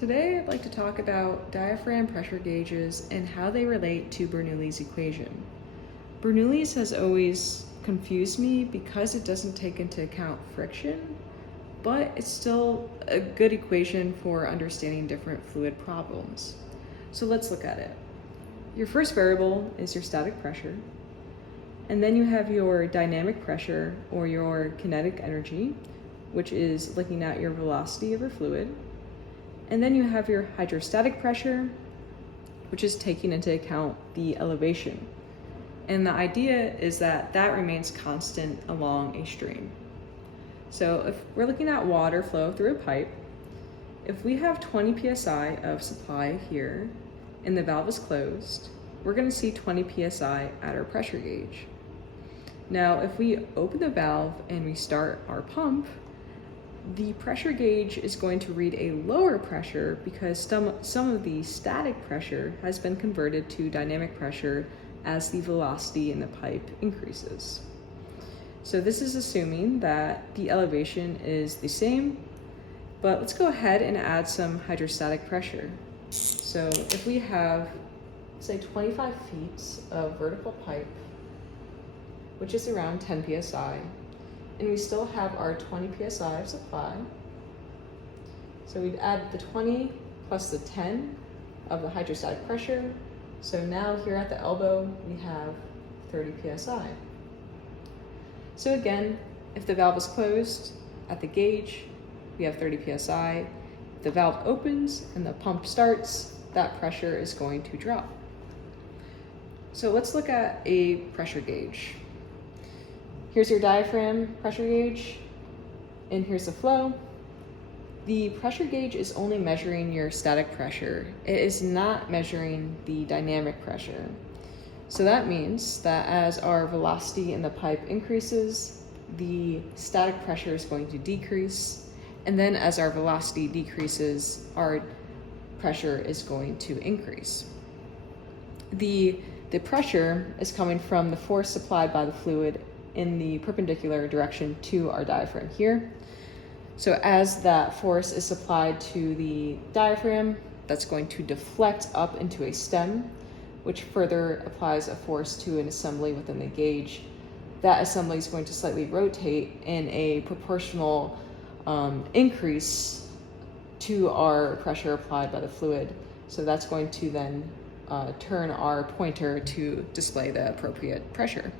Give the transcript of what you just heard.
Today I'd like to talk about diaphragm pressure gauges and how they relate to Bernoulli's equation. Bernoulli's has always confused me because it doesn't take into account friction, but it's still a good equation for understanding different fluid problems. So let's look at it. Your first variable is your static pressure, and then you have your dynamic pressure or your kinetic energy, which is looking at your velocity of your fluid. And then you have your hydrostatic pressure, which is taking into account the elevation. And the idea is that that remains constant along a stream. So if we're looking at water flow through a pipe, if we have 20 psi of supply here and the valve is closed, we're going to see 20 psi at our pressure gauge. Now, if we open the valve and we start our pump, the pressure gauge is going to read a lower pressure because some of the static pressure has been converted to dynamic pressure as the velocity in the pipe increases. So this is assuming that the elevation is the same, but let's go ahead and add some hydrostatic pressure. So if we have, say, 25 feet of vertical pipe, which is around 10 psi, and we still have our 20 psi of supply. So we'd add the 20 plus the 10 of the hydrostatic pressure. So now here at the elbow, we have 30 psi. So again, if the valve is closed at the gauge, we have 30 psi. If the valve opens and the pump starts, that pressure is going to drop. So let's look at a pressure gauge. Here's your diaphragm pressure gauge, and here's the flow. The pressure gauge is only measuring your static pressure. It is not measuring the dynamic pressure. So that means that as our velocity in the pipe increases, the static pressure is going to decrease, and then as our velocity decreases, our pressure is going to increase. The pressure is coming from the force supplied by the fluid in the perpendicular direction to our diaphragm here. So as that force is supplied to the diaphragm, that's going to deflect up into a stem, which further applies a force to an assembly within the gauge. That assembly is going to slightly rotate in a proportional increase to our pressure applied by the fluid. So that's going to then turn our pointer to display the appropriate pressure.